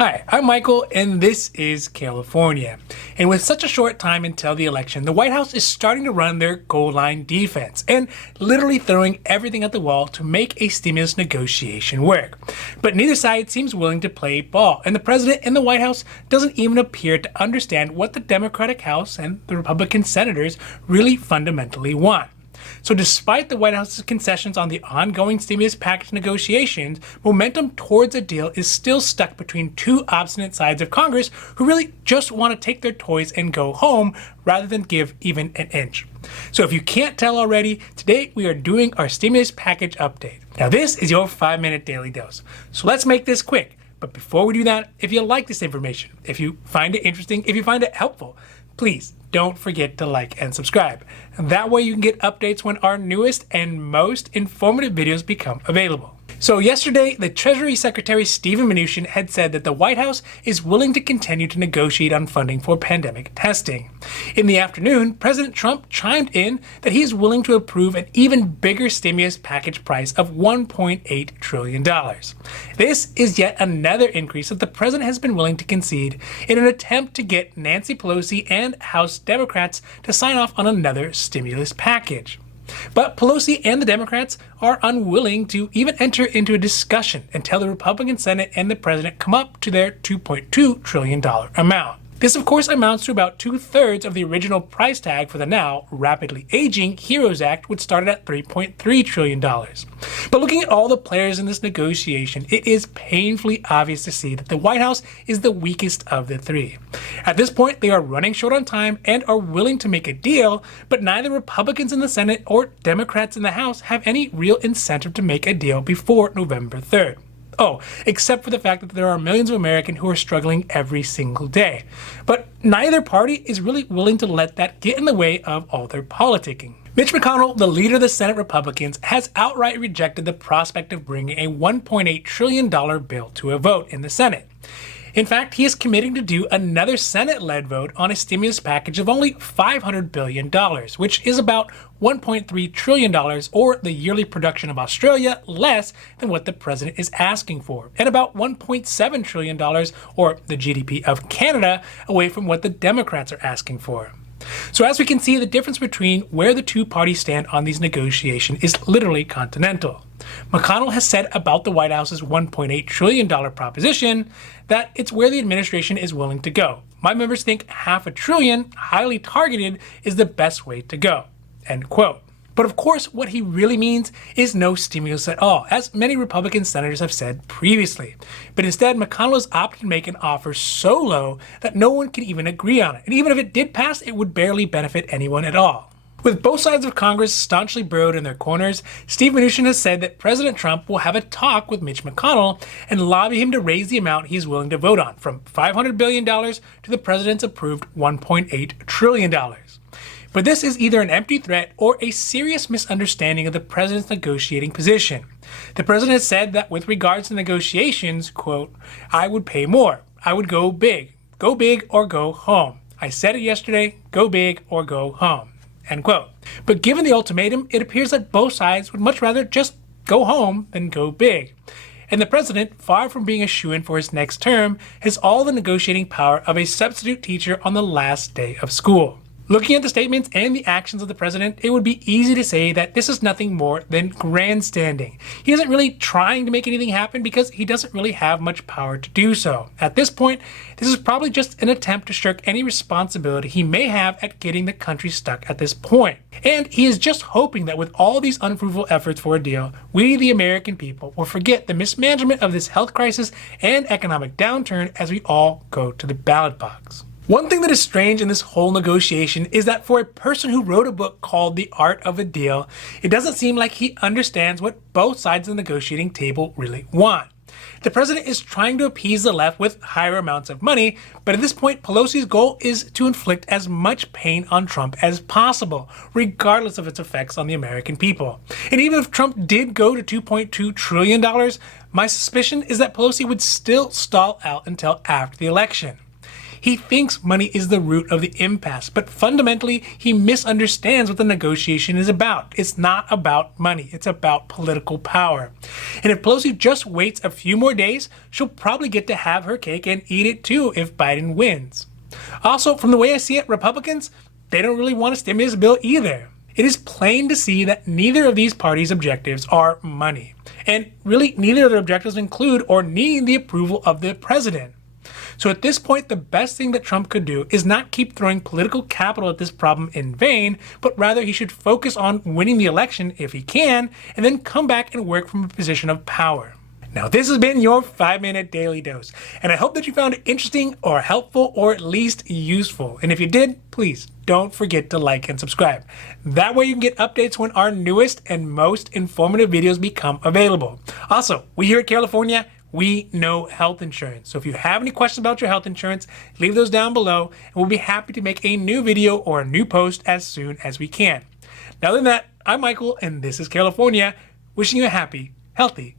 Hi, I'm Michael, and this is California. And with such a short time until the election, the White House is starting to run their goal line defense and literally throwing everything at the wall to make a stimulus negotiation work. But neither side seems willing to play ball, and the president and the White House doesn't even appear to understand what the Democratic House and the Republican senators really fundamentally want. So despite the White House's concessions on the ongoing stimulus package negotiations, momentum towards a deal is still stuck between two obstinate sides of Congress who really just want to take their toys and go home rather than give even an inch. So if you can't tell already, today we are doing our stimulus package update. Now this is your 5-minute daily dose. So let's make this quick. But before we do that, if you like this information, if you find it interesting, if you find it helpful, please don't forget to like and subscribe. That way you can get updates when our newest and most informative videos become available. So yesterday, the Treasury Secretary Steven Mnuchin had said that the White House is willing to continue to negotiate on funding for pandemic testing. In the afternoon, President Trump chimed in that he is willing to approve an even bigger stimulus package price of $1.8 trillion. This is yet another increase that the president has been willing to concede in an attempt to get Nancy Pelosi and House Democrats to sign off on another stimulus package. But Pelosi and the Democrats are unwilling to even enter into a discussion until the Republican Senate and the president come up to their $2.2 trillion amount. This, of course, amounts to about 2/3 of the original price tag for the now rapidly aging HEREOS Act, which started at $3.3 trillion. But looking at all the players in this negotiation, it is painfully obvious to see that the White House is the weakest of the three. At this point, they are running short on time and are willing to make a deal, but neither Republicans in the Senate or Democrats in the House have any real incentive to make a deal before November 3rd. Oh, except for the fact that there are millions of Americans who are struggling every single day. But neither party is really willing to let that get in the way of all their politicking. Mitch McConnell, the leader of the Senate Republicans, has outright rejected the prospect of bringing a $1.8 trillion bill to a vote in the Senate. In fact, he is committing to do another Senate-led vote on a stimulus package of only $500 billion, which is about $1.3 trillion, or the yearly production of Australia, less than what the president is asking for, and about $1.7 trillion, or the GDP of Canada, away from what the Democrats are asking for. So as we can see, the difference between where the two parties stand on these negotiations is literally continental. McConnell has said about the White House's $1.8 trillion proposition that it's where the administration is willing to go. My members think $500 billion, highly targeted, is the best way to go. End quote. But of course, what he really means is no stimulus at all, as many Republican senators have said previously. But instead, McConnell has opted to make an offer so low that no one can even agree on it. And even if it did pass, it would barely benefit anyone at all. With both sides of Congress staunchly burrowed in their corners, Steve Mnuchin has said that President Trump will have a talk with Mitch McConnell and lobby him to raise the amount he is willing to vote on, from $500 billion to the president's approved $1.8 trillion. But this is either an empty threat or a serious misunderstanding of the president's negotiating position. The president has said that with regards to negotiations, quote, "I would pay more. I would go big or go home. I said it yesterday, go big or go home." End quote. But given the ultimatum, it appears that both sides would much rather just go home than go big. And the president, far from being a shoo-in for his next term, has all the negotiating power of a substitute teacher on the last day of school. Looking at the statements and the actions of the president, it would be easy to say that this is nothing more than grandstanding. He isn't really trying to make anything happen because he doesn't really have much power to do so. At this point, this is probably just an attempt to shirk any responsibility he may have at getting the country stuck at this point. And he is just hoping that with all these unfruitful efforts for a deal, we, the American people, will forget the mismanagement of this health crisis and economic downturn as we all go to the ballot box. One thing that is strange in this whole negotiation is that for a person who wrote a book called The Art of a Deal, it doesn't seem like he understands what both sides of the negotiating table really want. The president is trying to appease the left with higher amounts of money, but at this point, Pelosi's goal is to inflict as much pain on Trump as possible, regardless of its effects on the American people. And even if Trump did go to $2.2 trillion, my suspicion is that Pelosi would still stall out until after the election. He thinks money is the root of the impasse, but fundamentally, he misunderstands what the negotiation is about. It's not about money, it's about political power. And if Pelosi just waits a few more days, she'll probably get to have her cake and eat it too if Biden wins. Also, from the way I see it, Republicans, they don't really want a stimulus bill either. It is plain to see that neither of these parties' objectives are money. And really, neither of their objectives include or need the approval of the president. So at this point, the best thing that Trump could do is not keep throwing political capital at this problem in vain, but rather he should focus on winning the election if he can, and then come back and work from a position of power. Now, this has been your 5-minute daily dose, and I hope that you found it interesting or helpful or at least useful. And if you did, please don't forget to like and subscribe. That way you can get updates when our newest and most informative videos become available. Also, we here at Carelifornia, we know health insurance. So if you have any questions about your health insurance, leave those down below, and we'll be happy to make a new video or a new post as soon as we can. Now, other than that, I'm Michael, and this is Carelifornia, wishing you a happy, healthy,